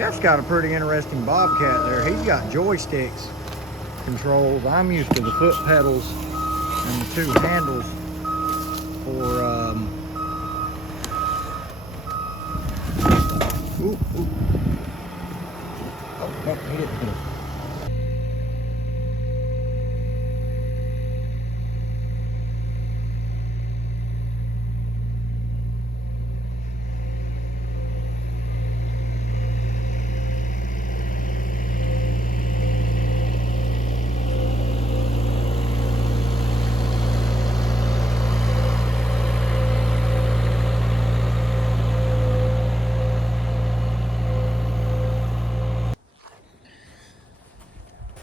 Jeff's got a pretty interesting bobcat there. He's got joysticks controls. I'm used to the foot pedals and the two handles for ooh. Oh, no, he didn't hit it.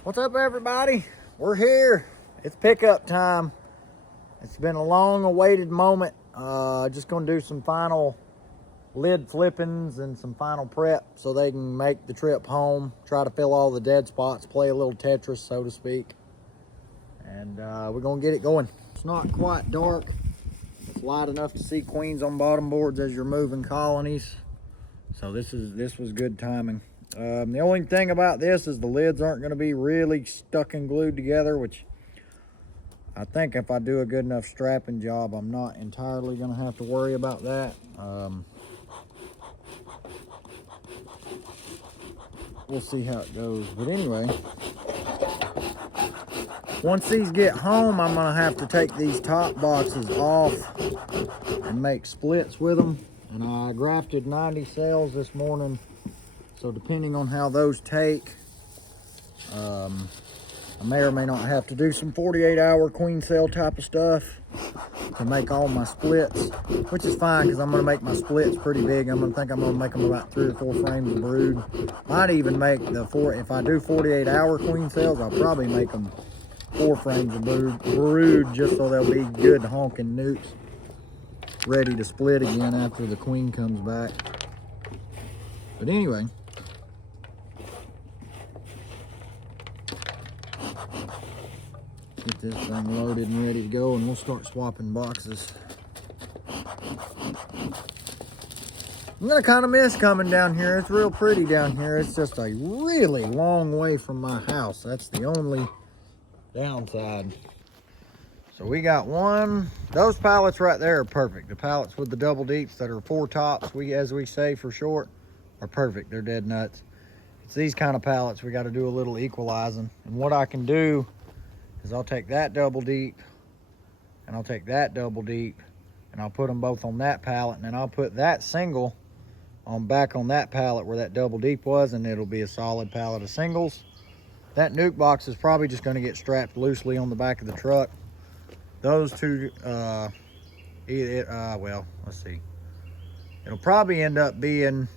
What's up, everybody? We're here. It's pickup time. It's been a long awaited moment. Just gonna do some final lid flippings and some final prep so they can make the trip home, try to fill all the dead spots, play a little Tetris, so to speak. And we're gonna get it going. It's not quite dark. It's light enough to see queens on bottom boards as you're moving colonies. So this was good timing. The only thing about this is the lids aren't going to be really stuck and glued together, which I think if I do a good enough strapping job, I'm not entirely going to have to worry about that. We'll see how it goes. But anyway, once these get home, I'm going to have to take these top boxes off and make splits with them. And I grafted 90 cells this morning. So depending on how those take, I may or may not have to do some 48-hour queen cell type of stuff to make all my splits, which is fine because I'm going to make my splits pretty big. I'm going to make them about 3 or 4 frames of brood. Might even make if I do 48-hour queen cells, I'll probably make them 4 frames of brood just so they'll be good honking newts, ready to split again after the queen comes back. But anyway, get this thing loaded and ready to go, and we'll start swapping boxes. I'm gonna kind of miss coming down here. It's real pretty down here. It's just a really long way from my house. That's the only downside. So we got one. Those pallets right there are perfect. The pallets with the double deeps that are 4 tops, as we say for short, are perfect. They're dead nuts. It's these kind of pallets we got to do a little equalizing. And what I can do is I'll take that double deep and I'll take that double deep and I'll put them both on that pallet, and then I'll put that single back on that pallet where that double deep was, and it'll be a solid pallet of singles. That nuke box is probably just going to get strapped loosely on the back of the truck. Those two, well, let's see. It'll probably end up being,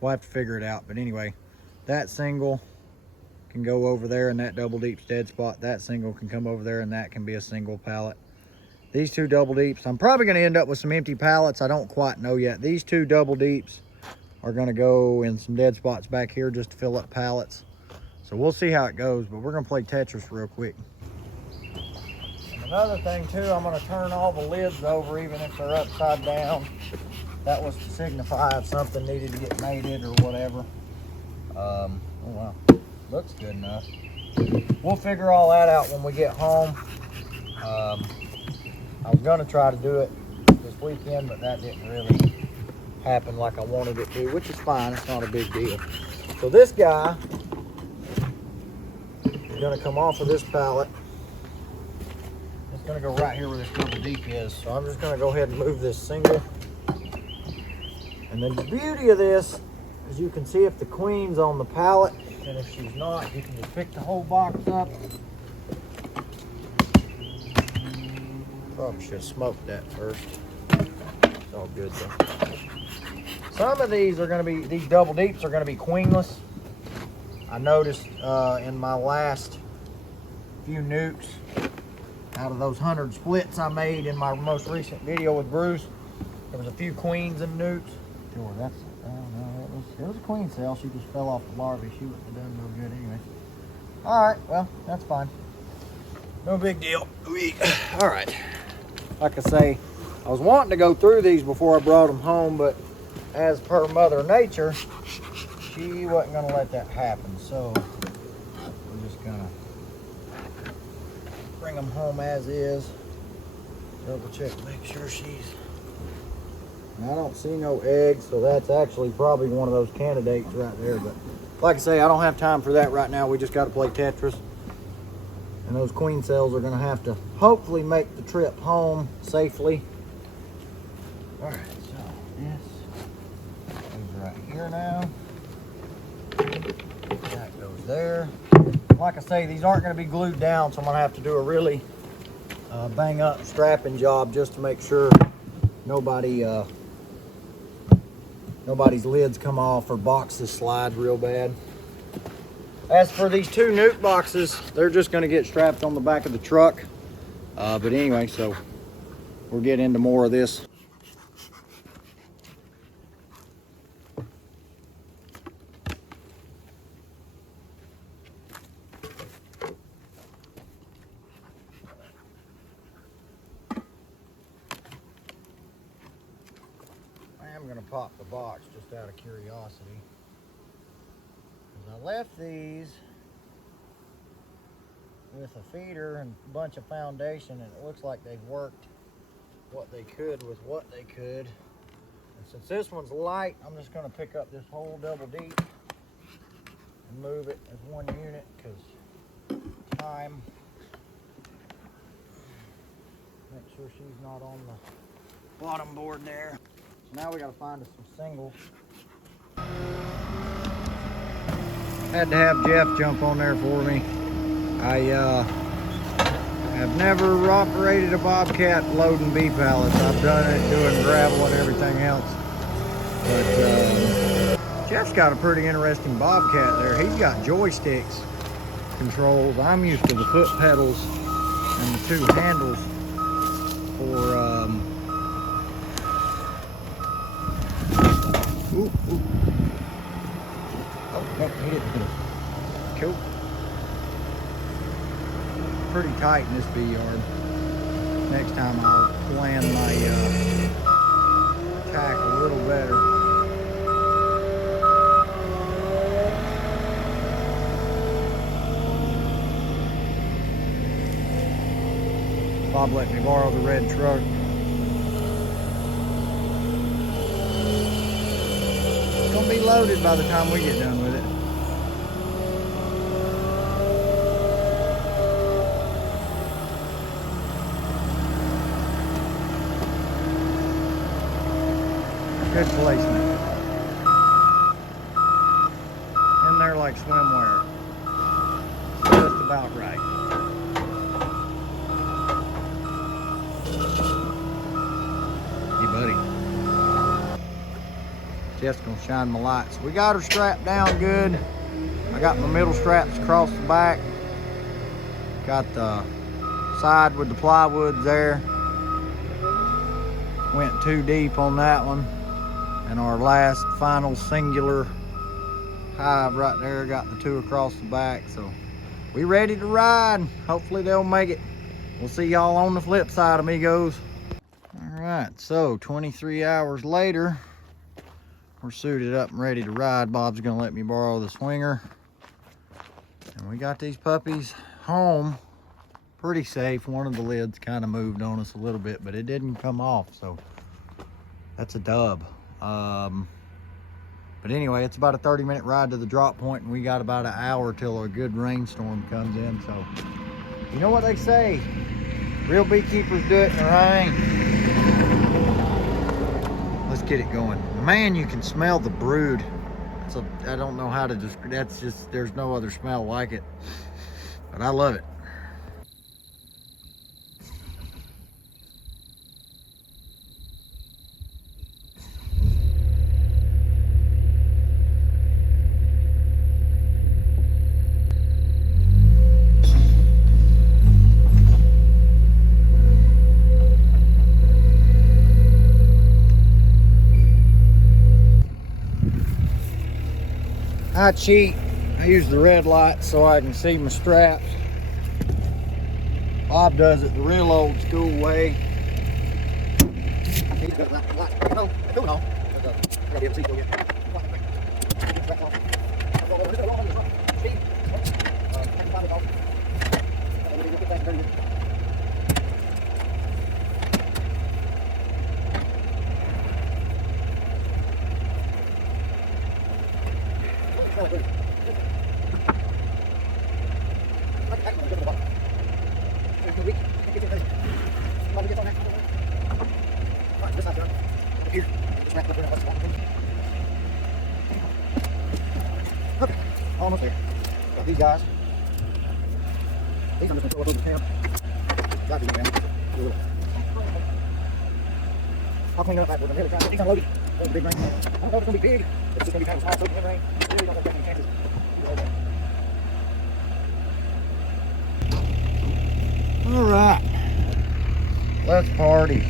we'll have to figure it out. But anyway, that single can go over there and that double deep's dead spot. That single can come over there and that can be a single pallet. These 2 double deeps, I'm probably going to end up with some empty pallets. I don't quite know yet. These 2 double deeps are going to go in some dead spots back here just to fill up pallets. So we'll see how it goes, but we're going to play Tetris real quick. And another thing too, I'm going to turn all the lids over even if they're upside down. That was to signify if something needed to get mated or whatever. Oh wow, looks good enough. We'll figure all that out when we get home. I was gonna try to do it this weekend, but that didn't really happen like I wanted it to, which is fine. It's not a big deal. So this guy is gonna come off of this pallet. It's gonna go right here where this double deep is. So I'm just gonna go ahead and move this single. And then the beauty of this is you can see if the queen's on the pallet, and if she's not, you can just pick the whole box up. Probably should have smoked that first. It's all good though. Some of these are going to be, these double deeps are going to be queenless. I noticed in my last few nukes, out of those 100 splits I made in my most recent video with Bruce, there was a few queens and nukes. Sure, that's, no, it was a queen cell. She just fell off the larvae. She wouldn't have done no good anyway. All right, well, that's fine. No big deal. All right. Like I say, I was wanting to go through these before I brought them home, but as per Mother Nature, she wasn't gonna let that happen. So we're just gonna bring them home as is. Double check, make sure she's. And I don't see no eggs, so that's actually probably one of those candidates right there. But like I say, I don't have time for that right now. We just got to play Tetris. And those queen cells are gonna have to hopefully make the trip home safely. All right, so this goes right here now. That goes there. Like I say, these aren't gonna be glued down, so I'm gonna have to do a really bang up strapping job just to make sure nobody's lids come off or boxes slide real bad. As for these two nuke boxes, they're just going to get strapped on the back of the truck. But anyway, so we'll get into more of this. I am going to pop the box just out of curiosity. I left these with a feeder and a bunch of foundation, and it looks like they've worked what they could with what they could. And since this one's light, I'm just going to pick up this whole double deep and move it as one unit because time. Make sure she's not on the bottom board there. So now we got to find us some singles. Had to have Jeff jump on there for me. I have never operated a bobcat loading bee pallets. I've done it doing gravel and everything else. But Jeff's got a pretty interesting bobcat there. He's got joysticks controls. I'm used to the foot pedals and the two handles for nope, he didn't hit it. Cool. Pretty tight in this bee yard. Next time I'll plan my tack a little better. Bob let me borrow the red truck. It's gonna be loaded by the time we get done with it. Good placement. In there like swimwear. Just about right. Hey, buddy. Jeff's gonna shine my lights. We got her strapped down good. I got my middle straps across the back. Got the side with the plywood there. Went too deep on that one. And our last final singular hive right there, got the two across the back. So we ready to ride. Hopefully they'll make it. We'll see y'all on the flip side, amigos. All right, so 23 hours later, we're suited up and ready to ride. Bob's gonna let me borrow the swinger. And we got these puppies home pretty safe. One of the lids kind of moved on us a little bit, but it didn't come off, so that's a dub. But anyway, it's about a 30-minute ride to the drop point, and we got about an hour till a good rainstorm comes in. So you know what they say, real beekeepers do it in the rain. Let's get it going. Man, you can smell the brood. So I don't know how to describe. That's just, there's no other smell like it, but I love it. I cheat. I use the red light so I can see my straps. Bob does it the real old school way. He's got that light. No, no. Okay, almost there. Got these guys. These I'm just gonna throw up over the camp. Gotta be, man. I'll clean up afterwards. I'm really trying to get these unloaded. That's a big rain. I don't know if it's gonna be big. It's just gonna be kind of small soaking in rain. Really don't have any chances. All right, let's party.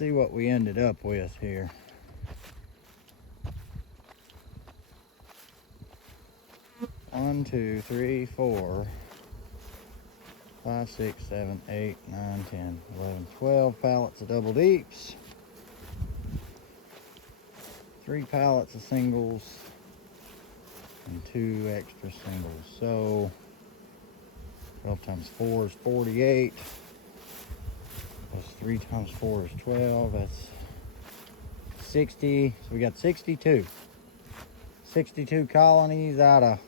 see what we ended up with here. One, 2, 3, 4, 5, 6, 7, 8, 9, 10, 11, 12 pallets of double deeps. 3 pallets of singles and 2 extra singles. So 12 times 4 is 48. Plus 3 times 4 is 12. That's 60. So we got 62. 62 colonies out of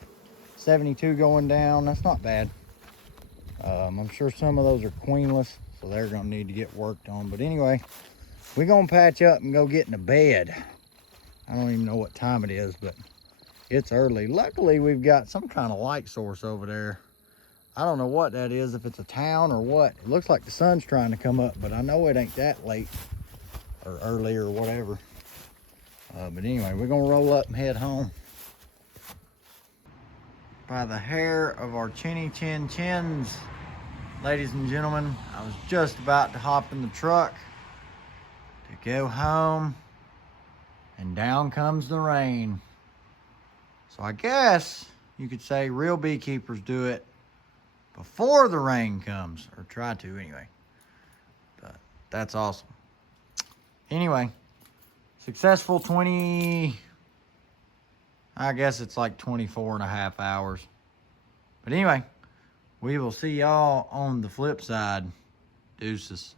72 going down. That's not bad. I'm sure some of those are queenless, so they're gonna need to get worked on. But anyway, we're gonna patch up and go get in the bed. I don't even know what time it is, but it's early. Luckily, we've got some kind of light source over there. I don't know what that is, if it's a town or what. It looks like the sun's trying to come up, but I know it ain't that late or early or whatever. But anyway, we're gonna roll up and head home. By the hair of our chinny chin chins, ladies and gentlemen, I was just about to hop in the truck to go home, and down comes the rain. So I guess you could say real beekeepers do it before the rain comes, or try to anyway. But that's awesome. Anyway, successful 20, I guess it's like 24 and a half hours. But anyway, we will see y'all on the flip side. Deuces.